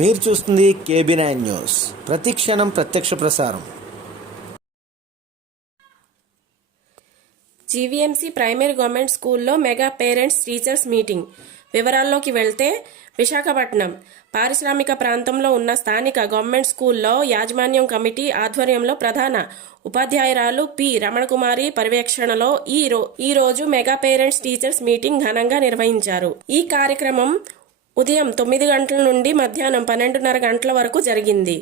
మీరు చూస్తుంది KB9 news, ప్రతి క్షణం ప్రత్యక్ష ప్రసారం. జీవీఎంసీ ప్రైమరీ గవర్నమెంట్ స్కూల్లో మెగా పేరెంట్స్ టీచర్స్ మీటింగ్. వివరాల్లోకి వెళ్తే, విశాఖపట్నం పారిశ్రామిక ప్రాంతంలో ఉన్న స్థానిక గవర్నమెంట్ స్కూల్లో యాజమాన్యం కమిటీ ఆధ్వర్యంలో ప్రధాన ఉపాధ్యాయురాలు పి రమణకుమారి పర్యవేక్షణలో ఈ రోజు మెగా పేరెంట్స్ టీచర్స్ మీటింగ్ ఘనంగా నిర్వహించారు. ఈ కార్యక్రమం ఉదయం 9 గంటల నుండి మధ్యాహ్నం 12:30 గంటల వరకు జరిగింది.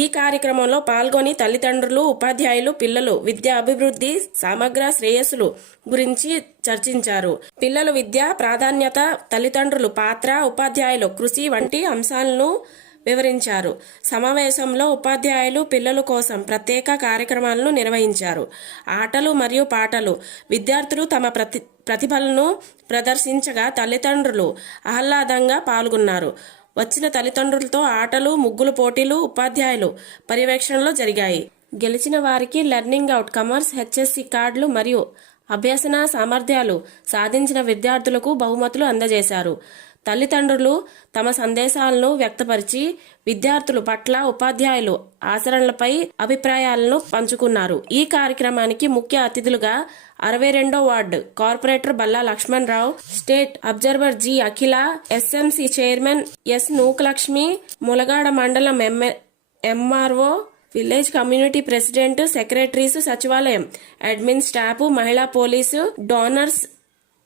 ఈ కార్యక్రమంలో పాల్గొని తల్లిదండ్రులు, ఉపాధ్యాయులు పిల్లలు విద్యా అభివృద్ధి, సమగ్ర శ్రేయస్సులు గురించి చర్చించారు. పిల్లల విద్య ప్రాధాన్యత, తల్లిదండ్రులు పాత్ర, ఉపాధ్యాయులు కృషి వంటి అంశాలను వివరించారు. సమావేశంలో ఉపాధ్యాయులు పిల్లల కోసం ప్రత్యేక కార్యక్రమాలను నిర్వహించారు. ఆటలు మరియు పాటలు, విద్యార్థులు తమ ప్రతిభలను ప్రదర్శించగా తల్లిదండ్రులు ఆహ్లాదంగా పాల్గొన్నారు. వచ్చిన తల్లిదండ్రులతో ఆటలు, ముగ్గులు పోటీలు ఉపాధ్యాయులు పర్యవేక్షణలో జరిగాయి. గెలిచిన వారికి లెర్నింగ్ అవుట్ కమర్స్, HSC కార్డులు మరియు అభ్యసన సామర్థ్యాలు సాధించిన విద్యార్థులకు బహుమతులు అందజేశారు. తల్లిదండ్రులు తమ సందేశాలను వ్యక్తపరిచి విద్యార్థుల పట్ల ఉపాధ్యాయులు ఆచరణలపై అభిప్రాయాలను పంచుకున్నారు. ఈ కార్యక్రమానికి ముఖ్య అతిథులుగా 62వ ward corporator Balla Lakshmanarao, state observer G Akhila, SMC chairman S Nookalakshmi, Mulagada మండలం MRO, village community president, secretaries, సచివాలయం అడ్మిన్ స్టాఫ్, మహిళా police, donors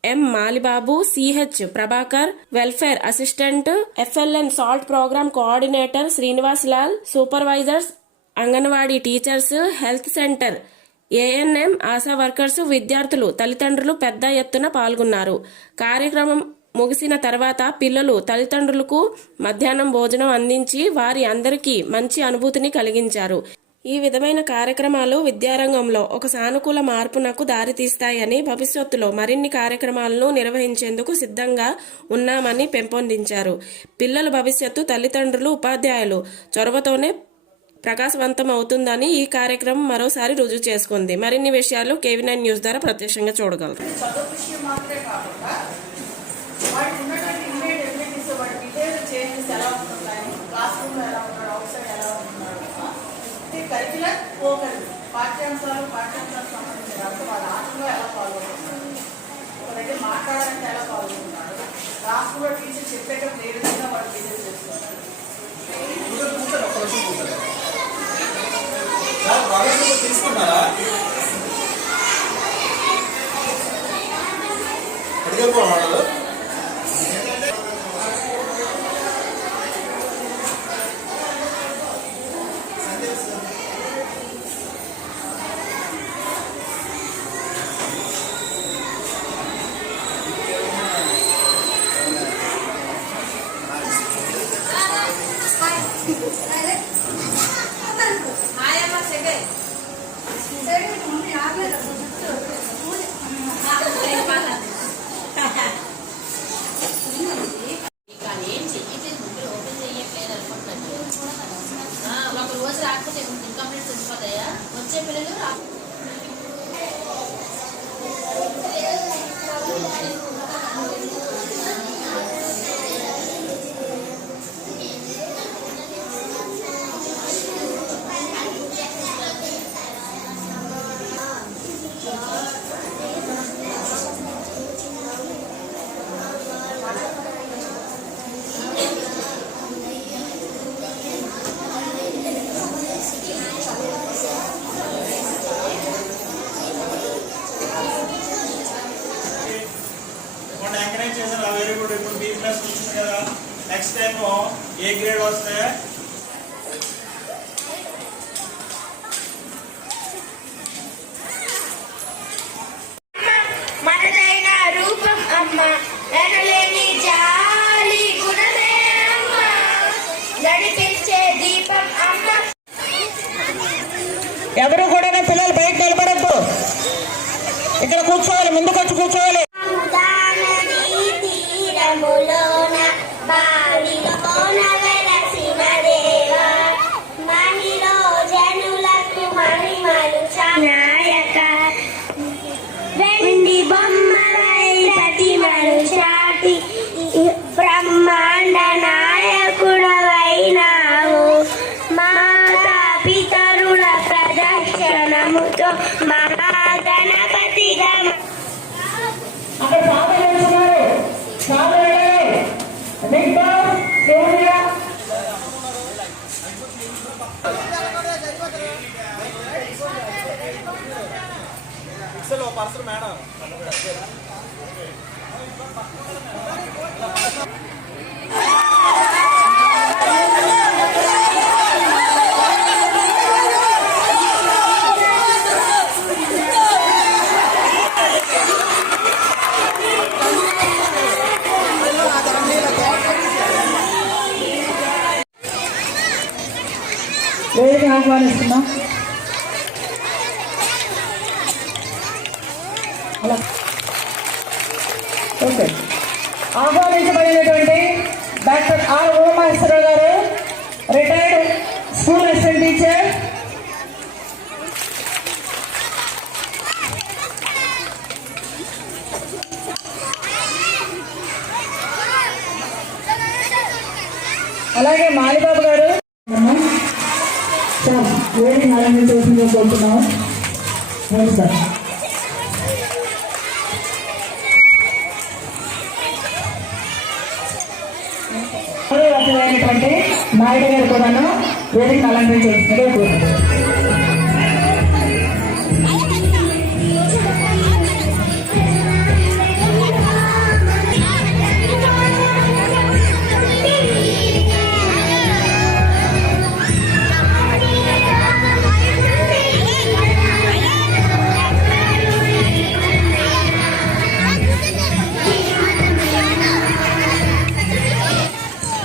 M Malibabu, CH Prabhakar, welfare assistant, FLN salt programme coordinator Srinivas Lal, supervisors, anganwadi teachers, health centre ANM ASHA workers, విద్యార్థులు, తల్లిదండ్రులు పెద్ద ఎత్తున పాల్గొన్నారు. కార్యక్రమం ముగిసిన తర్వాత పిల్లలు తల్లిదండ్రులకు మధ్యాహ్నం భోజనం అందించి వారి అందరికీ మంచి అనుభూతిని కలిగించారు. ఈ విధమైన కార్యక్రమాలు విద్యారంగంలో ఒక సానుకూల మార్పునకు దారితీస్తాయని, భవిష్యత్తులో మరిన్ని కార్యక్రమాలను నిర్వహించేందుకు సిద్ధంగా ఉన్నామని పెంపొందించారు. పిల్లల భవిష్యత్తు తల్లిదండ్రులు, ఉపాధ్యాయులు చొరవతోనే ప్రకాశవంతం అవుతుందని ఈ కార్యక్రమం మరోసారి రుజువు చేసుకుంది. మరిన్ని విషయాలు KB9 న్యూస్ ద్వారా ప్రత్యక్షంగా చూడగలరు. కరికులర్ పాఠ్యాంశాలకు సంబంధించిన వాళ్ళ ఆటల్లో ఎలా పాల్గొంటున్నారు, ఒక దగ్గర మాట్లాడాలంటే ఎలా పాల్గొంటున్నారు, క్లాస్లో టీచర్ చెప్పేటప్పుడు ఏ విధంగా వాళ్ళు బిహేవ్ చేస్తున్నారు. తీసుకున్నారా ఒక రోజు రాకపోతే ఇన్కంప్లీట్ తెలిసిపోతాయా వచ్చే పిల్లలు వెరీ గుడ్. ఇప్పుడు B+ వచ్చింది కదా, నెక్స్ట్ టైం ఏ గ్రేడ్ వస్తే మనదైన రూపం అమ్మ, ఎనలేని జాలి గుణమే అమ్మ, నడిపించే దీపం అమ్మ. ఎవరు కూడా పిల్లలు బయట నిలబడద్దు, ఇక్కడ కూర్చోవాలి, ముందుకు వచ్చి కూర్చోవాలి. బావిలోన వెలసిన దేవా, మహిలో జనులకు మణి సూర్య పర్సన్ మేడం వేదిక ఆహ్వానిస్తున్నాం. అలా ఓకే. ఆహ్వానించబడినటువంటి డాక్టర్ ఆర్ ఓమేశ్వరరావు గారు, రిటైర్డ్ స్కూల్ అసిస్టెంట్ టీచర్. అలాగే మాలిబాబు గారు సార్ వేదిక అలంకరించవలసిందిగా కోరుతున్నాం. అవును సార్. అయినటువంటి నాయుడు గారు కూడాను వేదిక అలంకరించవలసిందిగా కోరుతున్నాం.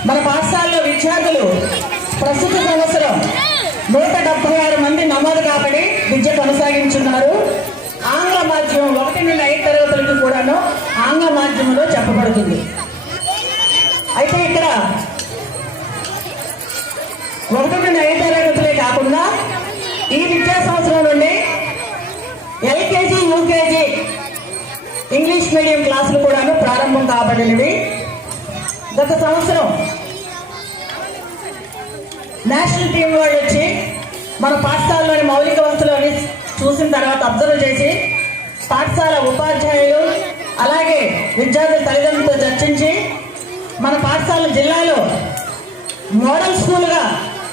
మన పాఠశాలలో విద్యార్థులు ప్రస్తుత సంవత్సరం 176 మంది నమోదు కాబడి విద్య కొనసాగించున్నారు. ఆంగ్ల మాధ్యమం 1 నుండి 5 తరగతులకు కూడాను ఆంగ్ల మాధ్యమంలో చెప్పబడుతుంది. అయితే ఇక్కడ 1 నుండి 5 తరగతులే కాకుండా ఈ విద్యా సంవత్సరం నుండి ఎల్కేజీ, యూకేజీ ఇంగ్లీష్ మీడియం క్లాసులు కూడాను ప్రారంభం కాబడినవి. గత సంవత్సరం నేషనల్ టీం వాళ్ళు వచ్చి మన పాఠశాలలోని మౌలిక వసతులని చూసిన తర్వాత అబ్జర్వ్ చేసి పాఠశాల ఉపాధ్యాయులు అలాగే విద్యార్థుల తల్లిదండ్రులతో చర్చించి మన పాఠశాల జిల్లాలో మోడల్ స్కూల్గా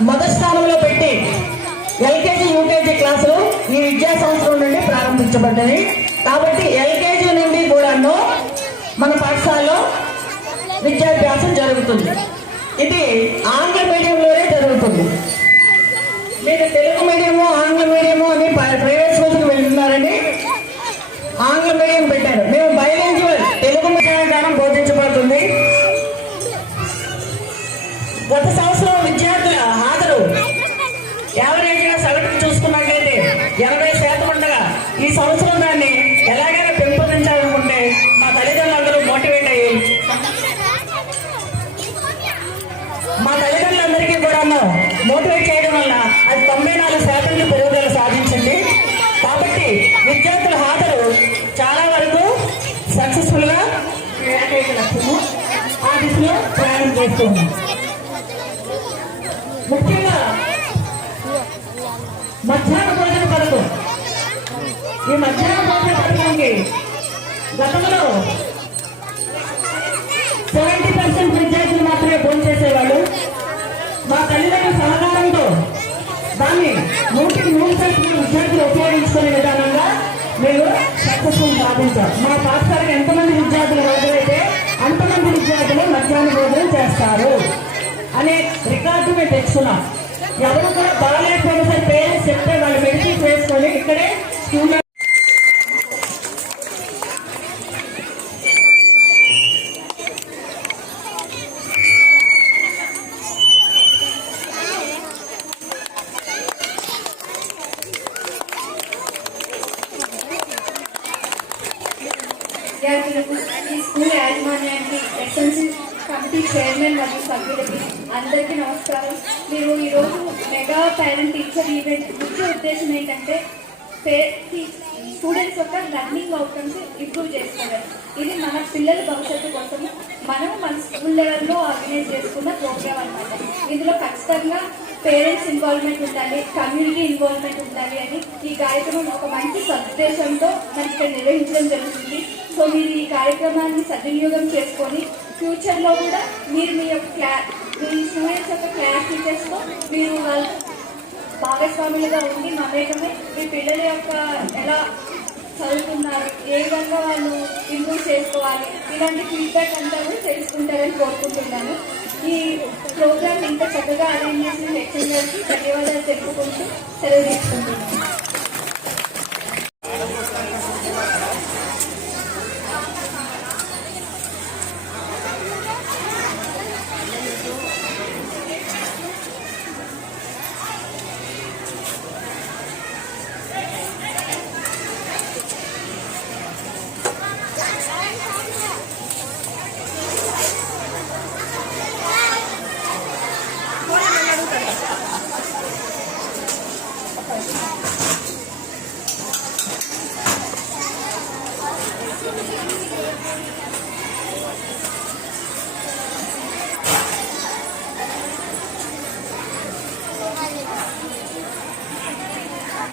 మొదటి స్థానంలో పెట్టి ఎల్కేజీ, యూకేజీ క్లాసులు ఈ విద్యా సంవత్సరం నుండి ప్రారంభించబడ్డాయి. కాబట్టి ఎల్కేజీ నుండి కూడాను మన పాఠశాలలో విద్యాభ్యాసం జరుగుతుంది. ఇది ఆంగ్ల మీడియంలోనే జరుగుతుంది. మీరు తెలుగు మీడియము, ఆంగ్ల మీడియము అని ప్రైవేట్ స్కూల్స్కి వెళ్తున్నారని ఆంగ్ల మీడియం పెట్టారు. మేము బైలింగ్వల్ తెలుగు విధానం బోధించబడుతుంది. గత సంవత్సరం విద్యార్థుల హాజరు యావరేజ్గా సగటుకు చూసుకున్నట్లయితే 80% ఉండగా ఈ సంవత్సరం దాన్ని ఎలాగైనా పెంపొందించాలనుకుంటే మా తల్లిదండ్రులందరూ మోటివేట్ అయ్యి మా తల్లిదండ్రులందరికీ కూడా మోటివేట్ చేయడం వల్ల అది 94% పెరుగుదల సాధించింది. కాబట్టి విద్యార్థుల హాజరు చాలా వరకు సక్సెస్ఫుల్ గా లక్ష్యము ఆ దిశలో ప్రయాణం చేస్తుంది. ముఖ్యంగా మధ్యాహ్న భోజన పథకం. ఈ మధ్యాహ్న భోజన పథకానికి గతంలో 70% విద్యార్థులు మాత్రమే భోజనం చేసేవాళ్ళు. మా తల్లిదండ్రుల సహకారంతో దాన్ని 100% విద్యార్థులు ఉపయోగించుకునే విధానంగా మేము సక్సెస్ఫుల్ సాధించాం. మా పాఠశాలకు ఎంతమంది విద్యార్థులు హాజరైతే అంతమంది విద్యార్థులు మధ్యాహ్న భోజనం చేస్తారు అనే రికార్డు మేము తెచ్చుకున్నాం. ఎవరు కూడా బాగాలేకపోయినా సరే పేరెంట్స్ చెప్తే వాళ్ళు మెడిసిన్ వేసుకొని ఇక్కడే స్కూల్లో విద్యార్థులకు ఈ స్కూల్ యాజమాన్యానికి ఎస్ఎన్సీ కమిటీ చైర్మన్ మరియు సభ్యులకి అందరికీ నమస్కారం. మీరు ఈరోజు మెగా పేరెంట్ టీచర్ ఈవెంట్ ముఖ్య ఉద్దేశం ఏంటంటే స్టూడెంట్స్ యొక్క లర్నింగ్ అవుట్కమ్స్ ఇంప్రూవ్ చేసుకోవాలి. ఇది మన పిల్లల భవిష్యత్తు కోసము మనం మన స్కూల్ లెవెల్లో ఆర్గనైజ్ చేసుకున్న ప్రోగ్రామ్ అనమాట. ఇందులో ఖచ్చితంగా పేరెంట్స్ ఇన్వాల్వ్మెంట్ ఉండాలి, కమ్యూనిటీ ఇన్వాల్వ్మెంట్ ఉండాలి అని ఈ కార్యక్రమం ఒక మంచి సదుద్దేశంతో మనకి ఇక్కడ నిర్వహించడం జరుగుతుంది. సో మీరు ఈ కార్యక్రమాన్ని సద్వినియోగం చేసుకొని ఫ్యూచర్లో కూడా మీరు మీ యొక్క మీ స్టూడెంట్స్ యొక్క క్లాస్ టీచర్స్తో మీరు వాళ్ళ భాగస్వాములుగా ఉండి మమేకమే మీ పిల్లల యొక్క ఎలా చదువుతున్నారు, ఏ విధంగా వాళ్ళు ఇంప్రూవ్ చేసుకోవాలి, ఇలాంటి ఫీడ్బ్యాక్ అంతా కూడా తెలుసుకుంటారని కోరుకుంటున్నాను. ఈ ప్రోగ్రామ్ ఇంత చక్కగా అరేంజ్ చేసిన లెక్చరర్కి ధన్యవాదాలు తెలుపుకుంటూ సెలవు తీసుకుంటున్నాను.